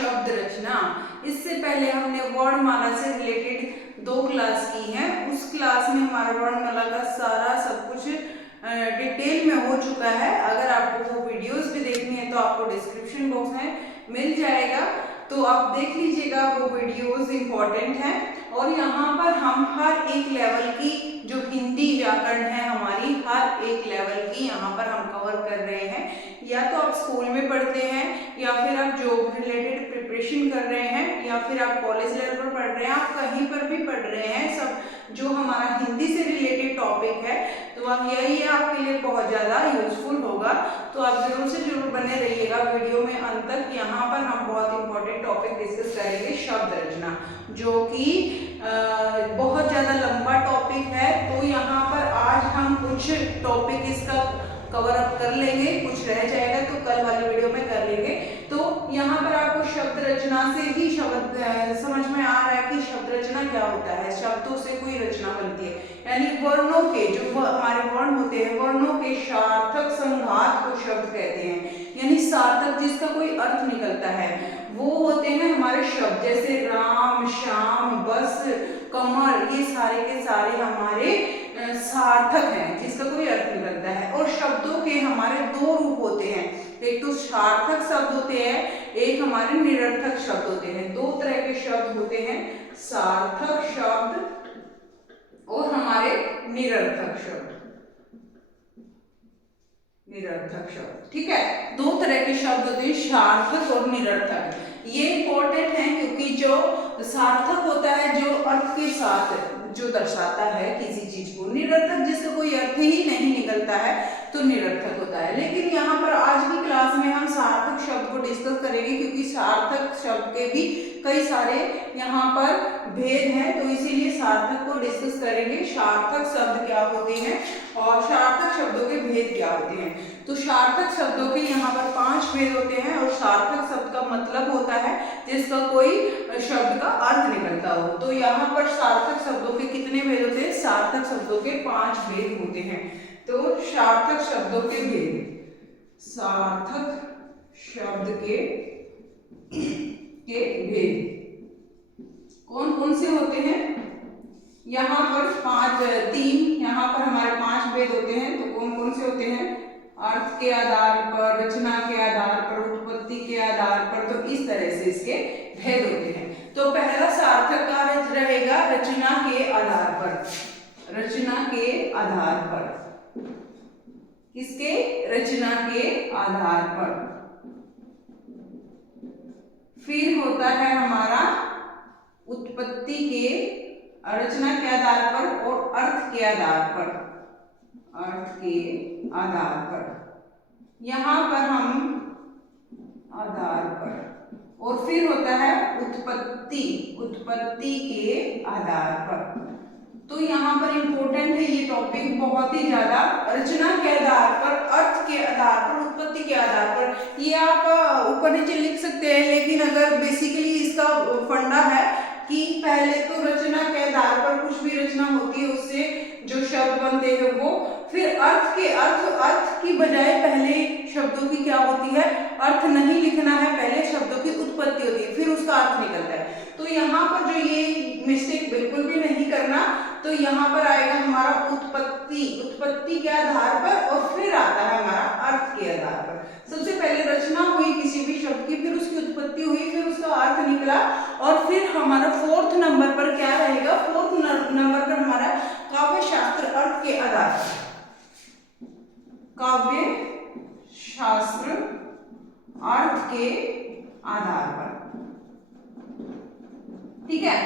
शब्द रचना। इससे पहले हमने वर्णमाला से रिलेटेड 2 क्लास की हैं। उस क्लास में हमारा वर्णमाला का सारा सब कुछ डिटेल में हो चुका है। अगर आपको वो वीडियोस भी देखनी है तो आपको डिस्क्रिप्शन बॉक्स में मिल जाएगा, तो आप देख लीजिएगा, वो वीडियोस इंपॉर्टेंट हैं। और यहाँ पर हम हर एक लेवल की जो हिंदी व्याकरण है हमारी, हर एक लेवल की यहाँ पर हम कवर कर रहे हैं। या तो आप स्कूल में पढ़ते हैं, या फिर आप जॉब रिलेटेड प्रिपरेशन कर रहे हैं, या फिर आप कॉलेज लेवल पर पढ़ रहे हैं, आप कहीं पर भी पढ़ रहे हैं, सब जो हमारा हिंदी से रिलेटेड टॉपिक है, तो अब यही आपके लिए बहुत ज़्यादा यूजफुल होगा। तो आप जरूर से जरूर बने रहिएगा वीडियो में अंत तक। यहाँ पर हम बहुत इंपॉर्टेंट टॉपिक डिस्कस करेंगे, शब्द रचना, जो कि बहुत ज़्यादा लंबा टॉपिक है। तो यहाँ पर आज हम कुछ टॉपिक इसका कवर अप कर लेंगे, कुछ रह जाएगा तो कल वाली वीडियो में कर लेंगे। तो यहाँ पर आपको शब्द रचना से ही शब्द समझ में आ रहा है कि शब्द रचना क्या होता है। शब्दों से कोई रचना बनती है, यानी वर्णों के जो हमारे वर्ण होते हैं, वर्णों के सार्थक संघात को शब्द कहते हैं। यानी सार्थक जिसका कोई अर्थ निकलता है वो होते हैं हमारे शब्द, जैसे राम, श्याम, बस, कमल, ये सारे के सारे हमारे सार्थक हैं जिसका कोई अर्थ निकलता है। और शब्दों के हमारे 2 रूप होते हैं, एक तो सार्थक शब्द होते हैं, एक हमारे निरर्थक शब्द होते हैं। 2 तरह के शब्द होते हैं, सार्थक शब्द और हमारे निरर्थक शब्द। निरर्थक शब्द, ठीक है, 2 तरह के शब्द होते हैं, सार्थक और निरर्थक। ये इंपॉर्टेंट है क्योंकि जो सार्थक होता है जो अर्थ के साथ जो दर्शाता है किसी चीज को, निरर्थक जिसका कोई अर्थ ही नहीं निकलता है तो निरर्थक होता है। लेकिन यहाँ पर आज की क्लास में हम सार्थक शब्द को डिस्कस करेंगे, क्योंकि सार्थक शब्द के भी कई सारे यहाँ पर भेद हैं, तो इसीलिए सार्थक को डिस्कस करेंगे। सार्थक शब्द क्या होते हैं और सार्थक शब्दों के भेद क्या होते हैं। तो सार्थक शब्दों के यहाँ पर 5 भेद होते हैं, और सार्थक शब्द का मतलब होता है जिसका कोई शब्द का अर्थ निकलता हो। तो यहाँ पर सार्थक शब्दों के कितने भेद होते हैं? सार्थक शब्दों के 5 भेद होते हैं। तो सार्थक शब्दों के भेद, सार्थक शब्द के भेद कौन कौन से होते हैं? यहाँ पर 3 यहाँ पर हमारे 5 भेद होते हैं। तो कौन कौन से होते हैं? अर्थ के आधार पर, रचना के आधार पर, उत्पत्ति के आधार पर, तो इस तरह से इसके भेद होते हैं। तो पहला सार्थक का रहेगा रचना के आधार पर। रचना के आधार पर, किसके? रचना के आधार पर। फिर होता है हमारा उत्पत्ति के, रचना के आधार पर और अर्थ के आधार पर। अर्थ के आधार पर, यहां पर हम आधार पर, और फिर होता है उत्पत्ति, उत्पत्ति के आधार पर। तो यहाँ पर इंपॉर्टेंट है ये टॉपिक बहुत ही ज्यादा। रचना के आधार पर, अर्थ के आधार पर, उत्पत्ति के आधार पर, ये आप ऊपर नीचे लिख सकते हैं, लेकिन अगर बेसिकली इसका फंडा है कि पहले तो रचना के आधार पर कुछ भी रचना होती है उससे जो शब्द बनते हैं वो, फिर अर्थ के अर्थ की बजाय पहले शब्दों की क्या होती है? अर्थ नहीं लिखना है, पहले शब्दों की उत्पत्ति होती है, फिर उसका अर्थ निकलता है। तो यहाँ पर जो ये मिस्टेक बिल्कुल भी नहीं करना। तो यहाँ पर आएगा हमारा उत्पत्ति, उत्पत्ति के आधार पर, और फिर आता है हमारा अर्थ के आधार पर। सबसे पहले रचना हुई किसी भी शब्द की, फिर उसकी उत्पत्ति हुई, फिर उसका अर्थ निकला, और फिर हमारा 4th नंबर पर क्या रहेगा? 4th नंबर पर हमारा काव्य शास्त्र, अर्थ के आधार पर। काव्य शास्त्र अर्थ के आधार पर, ठीक है।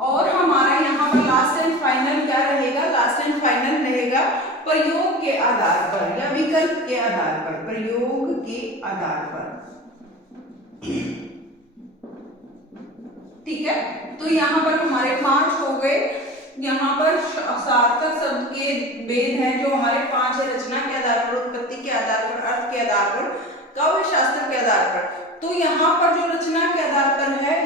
और हमारा यहाँ पर लास्ट एंड फाइनल क्या रहेगा? लास्ट एंड फाइनल रहेगा प्रयोग के आधार पर या विकल्प के आधार पर। प्रयोग के आधार पर, ठीक है। तो यहाँ पर हमारे 5 हो गए। यहाँ पर सार्थक शब्द के भेद हैं जो हमारे 5 है, रचना के आधार पर, उत्पत्ति के आधार पर, अर्थ के आधार पर, काव्य शास्त्र के आधार पर। तो यहाँ पर जो रचना के आधार पर है,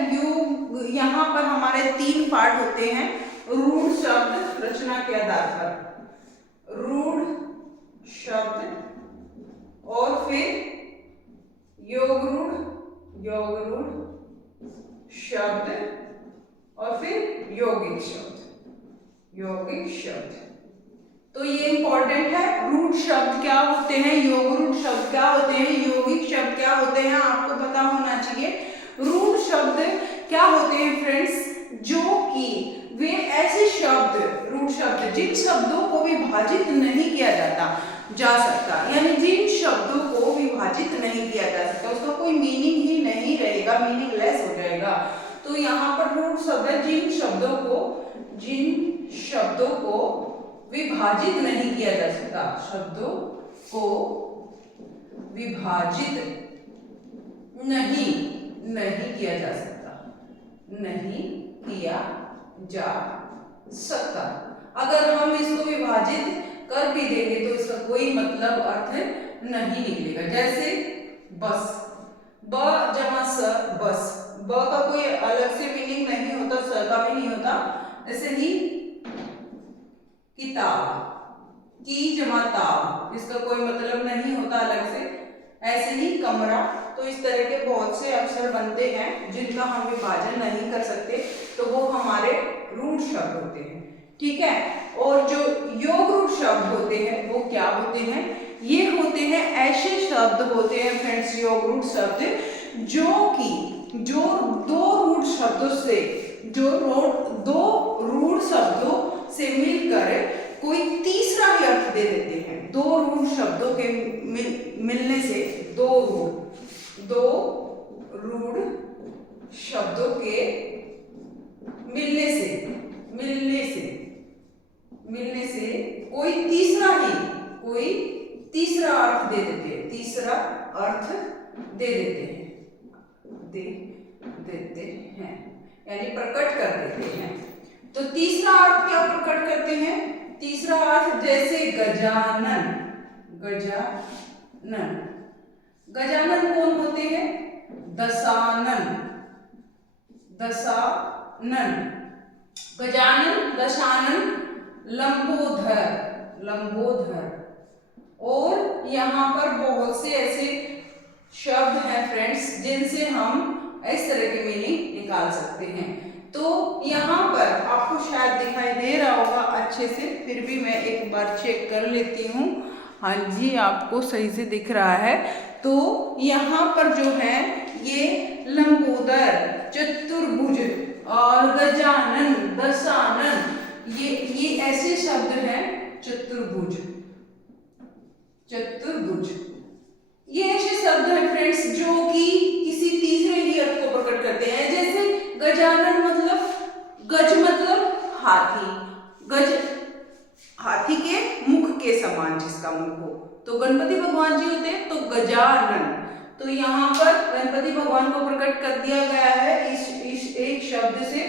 यहाँ पर हमारे 3 पार्ट होते हैं। रूढ़ शब्द रचना के आधार पर, रूढ़ शब्द, और फिर योग रूढ़, योग रूढ़ शब्द और फिर यौगिक शब्द, यौगिक शब्द। तो ये इंपॉर्टेंट है। रूढ़ शब्द क्या होते हैं, योग रूढ़ शब्द क्या होते हैं, यौगिक शब्द क्या होते हैं, आपको पता होना चाहिए। रूढ़ शब्द क्या होते हैं फ्रेंड्स, जो कि वे ऐसे शब्द, रूढ़ शब्द जिन शब्दों को विभाजित नहीं किया जा सकता, यानी जिन शब्दों को विभाजित नहीं किया जा सकता, उसका कोई मीनिंग ही नहीं रहेगा, मीनिंगलेस हो जाएगा। तो यहाँ पर रूढ़ शब्द है जिन शब्दों को विभाजित नहीं किया जा सकता, शब्दों को विभाजित नहीं किया जा सकता, नहीं किया जा सकता। अगर हम इसको विभाजित कर भी देंगे तो इसका कोई मतलब अर्थ नहीं निकलेगा। जैसे बस, ब जमा स, बस, ब का कोई अलग से मीनिंग नहीं होता, स का भी नहीं होता। ऐसे ही किताब, की जमा ताब, इसका कोई मतलब नहीं होता अलग से। ऐसे ही कमरा। तो इस तरह के बहुत से अक्षर बनते हैं जिनका हम विभाजन नहीं कर सकते, तो वो हमारे रूढ़ शब्द होते हैं, ठीक है। और जो योग रूढ़ शब्द होते हैं वो क्या होते हैं, ये होते हैं ऐसे शब्द होते हैं फ्रेंड्स, योग रूढ़ शब्द जो दो रूढ़ शब्दों से मिलकर कोई तीसरा ही अर्थ दे देते हैं। दो रूढ़ शब्दों के मिलने से, दो रूढ़ शब्दों के मिलने से कोई तीसरा अर्थ दे देते हैं, तीसरा अर्थ दे देते हैं, यानी प्रकट कर देते हैं। तो तीसरा अर्थ क्या प्रकट करते हैं, तीसरा अर्थ जैसे गजानन, गजानन कौन होते हैं, दशानन, गजानन, दशानन, लंबोदर। और यहाँ पर बहुत से ऐसे शब्द हैं फ्रेंड्स जिनसे हम इस तरह के मीनिंग निकाल सकते हैं। तो यहाँ पर आपको शायद दिखाई दे रहा होगा अच्छे से, फिर भी मैं एक बार चेक कर लेती हूँ। हाँ जी, आपको सही से दिख रहा है। तो यहाँ पर जो है ये लंबोदर, चतुर्भुज और गजानन, दशानन, ये ऐसे शब्द हैं, चतुर्भुज, ये ऐसे शब्द हैं फ्रेंड्स जो कि किसी तीसरे ही अर्थ को प्रकट करते हैं। जैसे गजानन मतलब, गज मतलब हाथी, गज हाथी के मुख के समान जिसका मुख हो, तो गणपति भगवान जी होते हैं, तो गजानन। तो यहाँ पर गणपति भगवान को प्रकट कर दिया गया है इस एक शब्द से।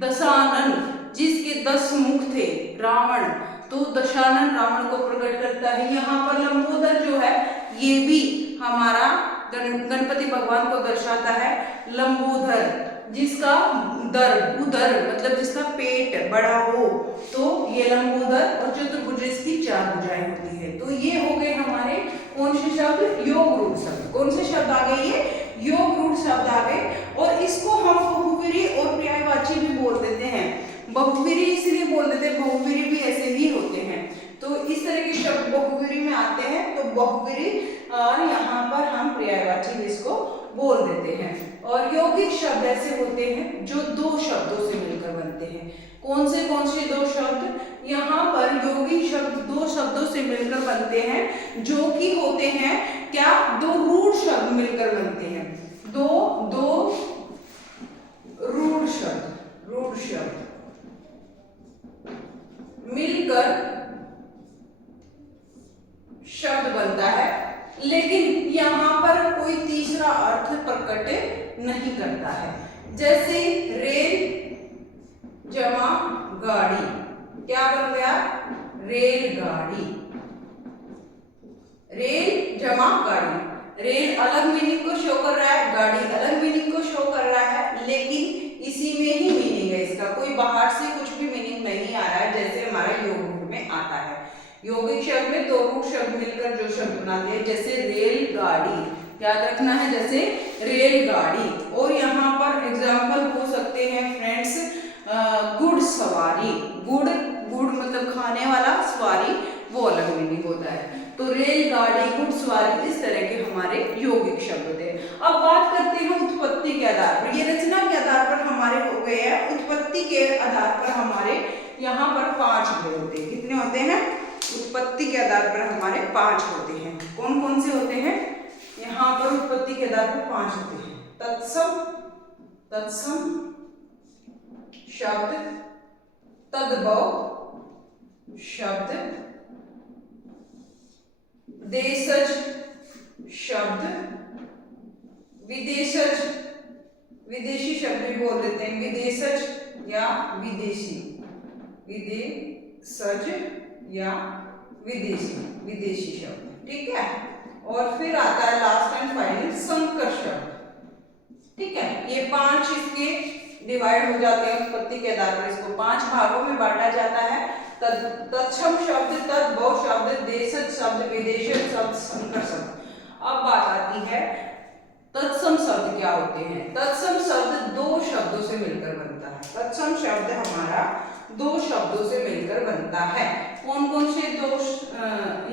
दशानन जिसके 10 मुख थे, रावण, तो दशानन रावण को प्रकट करता है। यहाँ पर लंबोदर जो है ये भी हमारा गणपति भगवान को दर्शाता है। लंबोदर जिसका उदर मतलब जिसका पेट बड़ा हो, तो ये लंबोदर, और चतुर्भुज इसकी 4 भुजाएं होती है। तो ये हो गए हमारे कौन से शब्द, योग रूढ़ शब्द। कौन से शब्द आ गए, ये योग रूढ़ शब्द आ गए। और इसको हम बहुवीरी और पर्यायवाची भी बोल देते हैं। बहुवीरी इसलिए बोल देते हैं, बहुवीरी भी ऐसे ही होते हैं। तो इस तरह के शब्द बहुवीरी में आते हैं, तो बहुवीरी, और यहाँ पर हम पर्यायवाची भी इसको बोल देते हैं। और यौगिक शब्द ऐसे होते हैं जो 2 शब्दों से मिलकर बनते हैं। कौन से 2 शब्द, यहाँ पर यौगिक शब्द 2 शब्दों से मिलकर बनते हैं, जो कि होते हैं क्या, 2 रूढ़ शब्द मिलकर बनते हैं। दो रूढ़ शब्द मिलकर शब्द बनता है, लेकिन यहाँ पर कोई तीसरा अर्थ प्रकट नहीं करता है। जैसे रेल जमा गाड़ी, क्या बन गया, रेलगाड़ी, रेल जमा गाड़ी। रेल अलग मीनिंग को शो कर रहा है, गाड़ी अलग मीनिंग को शो कर रहा है, लेकिन इसी में ही मीनिंग है इसका, कोई बाहर से कुछ भी मीनिंग नहीं आ रहा है, जैसे हमारा योग रूढ़ में आता है। यौगिक शब्द में 2 रूढ़ शब्द मिलकर जो शब्द बनाते हैं, जैसे रेलगाड़ी, याद रखना है, जैसे रेलगाड़ी। और यहाँ पर एग्जाम्पल हो सकते हैं फ्रेंड्स, गुड़ सवारी। गुड़ गुड़ मतलब खाने वाला, सवारी वो अलग मीनिंग होता है। तो रेलगाड़ी, गुड़ सवारी, इस तरह के हमारे यौगिक शब्द होते हैं। अब बात करते हैं उत्पत्ति के आधार पर। ये रचना के आधार पर हमारे हो गए हैं। उत्पत्ति के आधार पर हमारे यहाँ पर 5 भेद होते हैं। कितने होते हैं? उत्पत्ति के आधार पर हमारे 5 होते हैं। कौन कौन से होते हैं? यहाँ पर उत्पत्ति के आधार पर 5 होते हैं। तत्सम, तत्सम शब्द, तद्भव शब्द, देशज शब्द, विदेशज, विदेशी शब्द भी बोल देते हैं, विदेशज या विदेशी, विदेशज या विदेशी, विदेशी शब्द। ठीक है। और फिर आता है लास्ट एंड फाइनल संकर शब्द। ठीक है। ये 5 इसके डिवाइड हो जाते हैं उत्पत्ति के आधार पर। इसको 5 भागों में बांटा जाता है। तत्सम शब्द, तद्भव शब्द, देशज शब्द, विदेशज शब्द, संकर शब्द। अब बात आती है तत्सम शब्द क्या होते हैं। तत्सम शब्द 2 शब्दों से मिलकर बनता है। तत्सम शब्द हमारा 2 शब्दों से मिलकर बनता है। कौन कौन से 2?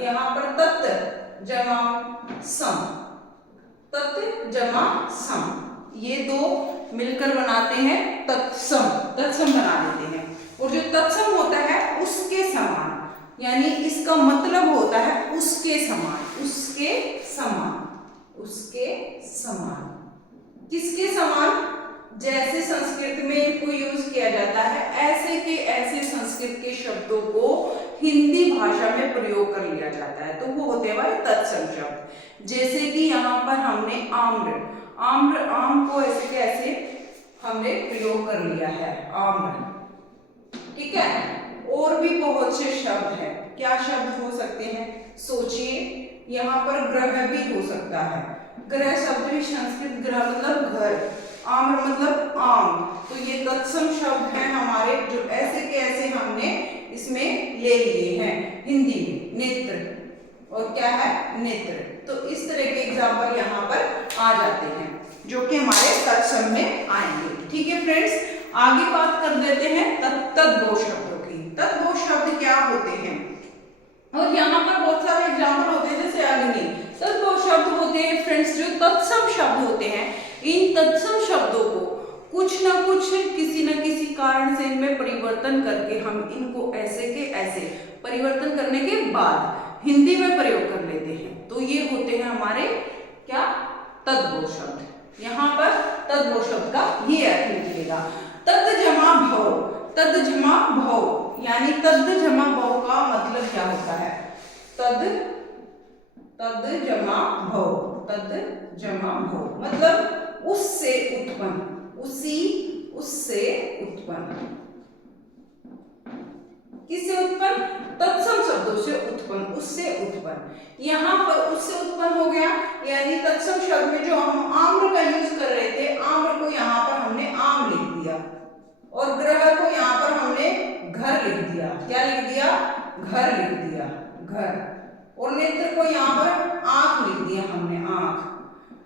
यहाँ पर तत् जमा सम, तत् जमा सम, ये 2 मिलकर बनाते हैं तत्सम। तत्सम बना देते हैं। और जो तत्सम होता है उसके समान, यानी इसका मतलब होता है उसके समान, उसके समान, उसके समान। किसके समान? जैसे संस्कृत में इनको यूज किया जाता है, ऐसे के ऐसे संस्कृत के शब्दों को हिंदी भाषा में प्रयोग कर लिया जाता है। तो वो होते हैं हमारे तत्सम शब्द। जैसे कि यहाँ पर हमने आम्र, आम्र, आम को ऐसे के ऐसे हमने प्रयोग कर लिया है, आम्र। ठीक है। और भी बहुत से शब्द हैं। क्या शब्द हो सकते हैं? सोचिए, यहाँ पर ग्रह भी हो सकता है। ग्रह शब्द भी संस्कृत, ग्रह मतलब घर, आम्र मतलब आम। तो ये तत्सम शब्द हैं हमारे, जो ऐसे के ऐसे हमने इसमें ले लिए हैं हिंदी में। नेत्र, और क्या है? नेत्र। तो इस तरह के एग्जाम्पल यहाँ पर आ जाते हैं जो कि हमारे तत्सम में आएंगे। ठीक है फ्रेंड्स, आगे बात कर देते हैं तद्भव शब्दों की। तद्भव शब्द क्या होते हैं? और यहाँ पर बहुत सारे एग्जाम्पल होते हैं, जैसे अग्नि। तद्भव शब्द होते हैं फ्रेंड्स जो तत्सम शब्द होते हैं। इन तत्सम शब्दों को कुछ ना कुछ, किसी न किसी कारण से इनमें परिवर्तन करके हम इनको ऐसे के ऐसे परिवर्तन करने के बाद हिंदी में प्रयोग कर लेते हैं। तो ये होते हैं हमारे क्या? तद्भव शब्द। यहाँ पर तद्भव शब्द का ये अर्थ निकलेगा। तद जमा भव, तद जमा भव, यानी तद जमा भव का मतलब क्या होता है? तद जमा भव, तद जमा भव मतलब उससे उत्पन्न, उसी, उससे उत्पन्न। किससे उत्पन्न? तत्सम शब्दों से उत्पन्न, उससे उत्पन्न। यहाँ पर उससे उत्पन्न हो गया, यानी तत्सम शब्द में जो हम आम्र का यूज कर रहे थे, आम्र को यहाँ पर हमने आम लिख दिया, और ग्रह को यहाँ पर हमने घर लिख दिया। क्या लिख दिया? घर लिख दिया, घर। और नेत्र को यहाँ पर आंख लिख दिया हमने, आंख।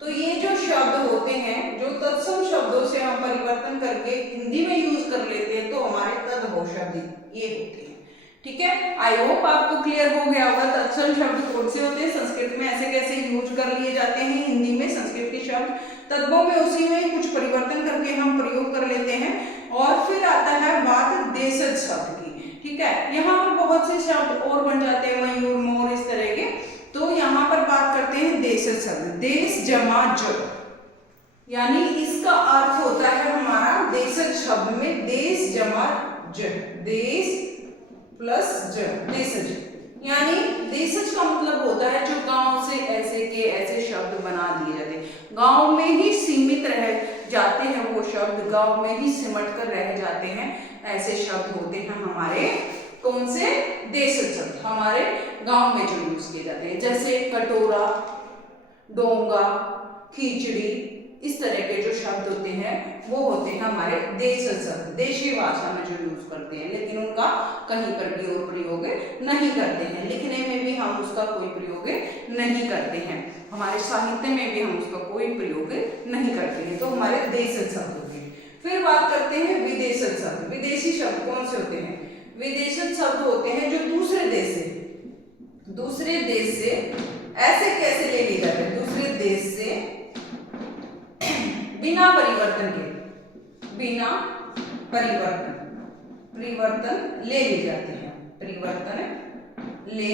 तो ये जो शब्द होते हैं, जो तत्सम शब्दों से हम परिवर्तन करके हिंदी में यूज कर लेते हैं, तो हमारे तद्भव शब्द ये होते हैं। ठीक है। आई होप आपको क्लियर हो गया होगा तत्सम शब्द कौन से होते हैं, संस्कृत में ऐसे कैसे यूज कर लिए जाते हैं, हिंदी में संस्कृत के शब्द, तद्भव में उसी में कुछ परिवर्तन करके हम प्रयोग कर लेते हैं। और फिर आता है बात देशज शब्द की। ठीक है। यहाँ पर बहुत से शब्द और बन जाते हैं, मयूर, मोर, इस तरह के। तो यहाँ पर बात करते हैं देशज शब्द। देश जमा ज, यानी इसका अर्थ होता है हमारा देशज शब्द में देश जमा ज, देश प्लस ज, देशज। यानी देशज का मतलब होता है जो गांव से ऐसे के ऐसे शब्द बना दिए जाते हैं, गांव में ही सीमित रह जाते हैं वो शब्द, गांव में ही सिमट कर रह जाते हैं, ऐसे शब्द होते हैं हमारे कौन से? देशज शब्द, हमारे गांव में जो यूज किए जाते हैं। जैसे कटोरा, डोंगा, खिचड़ी, इस तरह के जो शब्द होते हैं वो होते हैं हमारे देशज शब्द, देशी भाषा में जो यूज करते हैं, लेकिन उनका कहीं पर भी और प्रयोग नहीं करते हैं, लिखने में भी हम उसका कोई प्रयोग नहीं करते हैं, हमारे साहित्य में भी हम उसका कोई प्रयोग नहीं करते हैं। तो हमारे देशज शब्द हो गए। फिर बात करते हैं विदेशज शब्द। विदेशी शब्द कौन से होते हैं? विदेशज शब्द होते हैं जो दूसरे देश से ऐसे कैसे ले लिए जाते हैं, दूसरे देश से बिना परिवर्तन ले लिए जाते हैं, परिवर्तन ले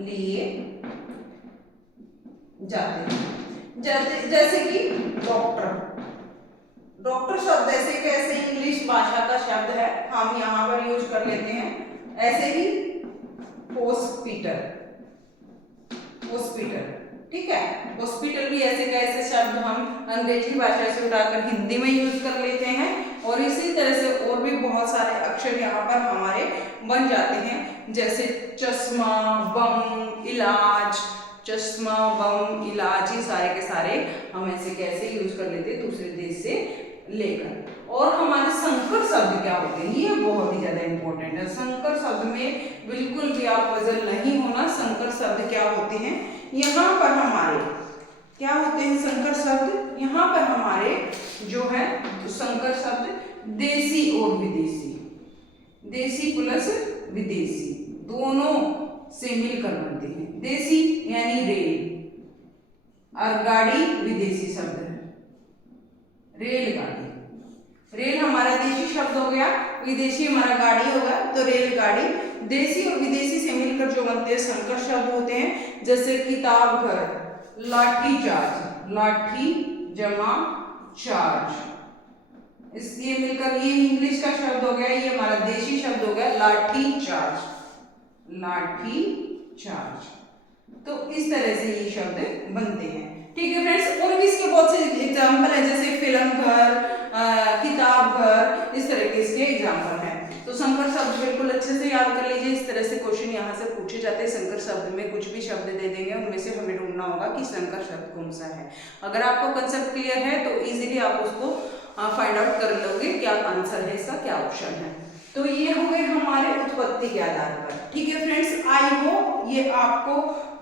लिए जाते हैं। जैसे कि डॉक्टर शब्द ऐसे कैसे इंग्लिश भाषा का शब्द है, हम यहाँ पर यूज कर लेते हैं। ऐसे ही हॉस्पिटल, ठीक है, हॉस्पिटल भी ऐसे कैसे शब्द हम अंग्रेजी भाषा से उठाकर हिंदी में यूज कर लेते हैं। और इसी तरह से और भी बहुत सारे अक्षर यहाँ पर हमारे बन जाते हैं, जैसे चश्मा, बम, इलाज, चश्मा, बम, इलाज, ये सारे के सारे हम ऐसे कैसे यूज कर लेते हैं दूसरे देश से लेकर। और हमारे संकर शब्द क्या होते हैं, ये बहुत ही ज्यादा इंपॉर्टेंट है। संकर शब्द में बिल्कुल भी आप पजल नहीं होना। संकर शब्द क्या होते हैं, यहाँ पर हमारे क्या होते हैं संकर शब्द, यहाँ पर हमारे जो है संकर शब्द देसी और विदेशी, देसी प्लस विदेशी दोनों से मिलकर बनते हैं। देसी यानी रेल और गाड़ी विदेशी शब्द है, रेलगाड़ी। रेल हमारा देशी शब्द हो गया, विदेशी हमारा गाड़ी होगा, तो रेलगाड़ी। देसी और विदेशी से मिलकर जो बनते हैं संकर शब्द होते हैं, जैसे किताब घर, लाठी चार्ज, लाठी जमा चार्ज, इसलिए मिलकर ये इंग्लिश का शब्द हो गया, ये हमारा देशी शब्द हो गया लाठी चार्ज, लाठी चार्ज। तो इस तरह से ये शब्द बनते हैं, ठीक है फ्रेंड्स। और भी इसके बहुत से एग्जाम्पल है, जैसे फिल्म घर, किताब घर, इस तरह के इसके एग्जाम्पल हैं। तो संकर शब्द बिल्कुल अच्छे से याद कर लीजिए। इस तरह से क्वेश्चन यहाँ से पूछे जाते हैं। संकर शब्द में कुछ भी शब्द दे देंगे, उनमें से हमें ढूंढना होगा कि संकर शब्द कौन सा है। अगर आपको कंसेप्ट क्लियर है तो इजीली आप उसको फाइंड आउट कर लोगे क्या आंसर है इसका, क्या ऑप्शन है। तो ये हो गए हमारे उत्पत्ति के आधार पर, ठीक है फ्रेंड्स। आई होप ये आपको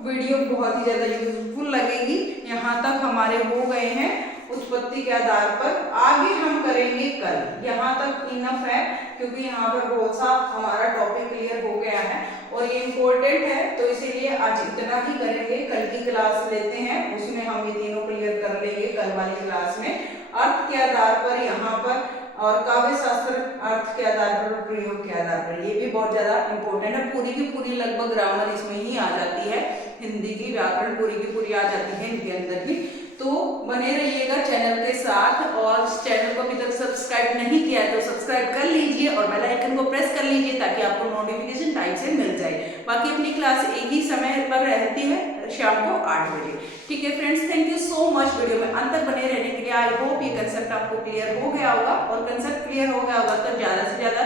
वीडियो बहुत ही ज्यादा यूजफुल लगेगी। यहाँ तक हमारे हो गए हैं उत्पत्ति के आधार पर, आगे हम करेंगे कल। यहाँ तक इनफ है क्योंकि यहाँ पर बहुत सा हमारा टॉपिक क्लियर हो गया है और ये इम्पोर्टेंट है, तो इसीलिए आज इतना ही करेंगे। कल की क्लास लेते हैं, उसमें हम ये तीनों क्लियर कर लेंगे कल वाली क्लास में। अर्थ के आधार पर यहाँ पर और काव्य शास्त्र अर्थ के आधार पर, प्रयोग के आधार पर, ये भी बहुत ज्यादा इंपॉर्टेंट है। पूरी की पूरी लगभग ग्रामर इसमें ही आ जाती है, हिंदी की व्याकरण पूरी की पूरी आ जाती है इनके अंदर ही। तो बने रहिएगा चैनल के साथ, और चैनल को अभी तक सब्सक्राइब नहीं किया है तो सब्सक्राइब कर लीजिए और बेल आइकन को प्रेस कर लीजिए ताकि आपको नोटिफिकेशन टाइम से मिल जाए। बाकी अपनी क्लास एक ही समय पर रहती है, शाम को 8 बजे, ठीक है friends. Thank you so much video में अंत तक बने रहने के लिए। आई होप ये कंसेप्ट आपको क्लियर हो गया होगा, और कंसेप्ट क्लियर हो गया होगा तो ज्यादा से ज्यादा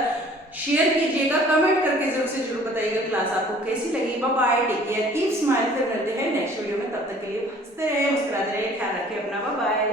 शेयर कीजिएगा, कमेंट करके जरूर से जरूर बताइएगा क्लास आपको कैसी लगी। Bye bye, take care, keep smile. फिर मिलते हैं नेक्स्ट वीडियो में, तब तक के लिए हंसते रहे, मुस्कुराते रहे, ख्याल रखिए अपना, बाय बाय।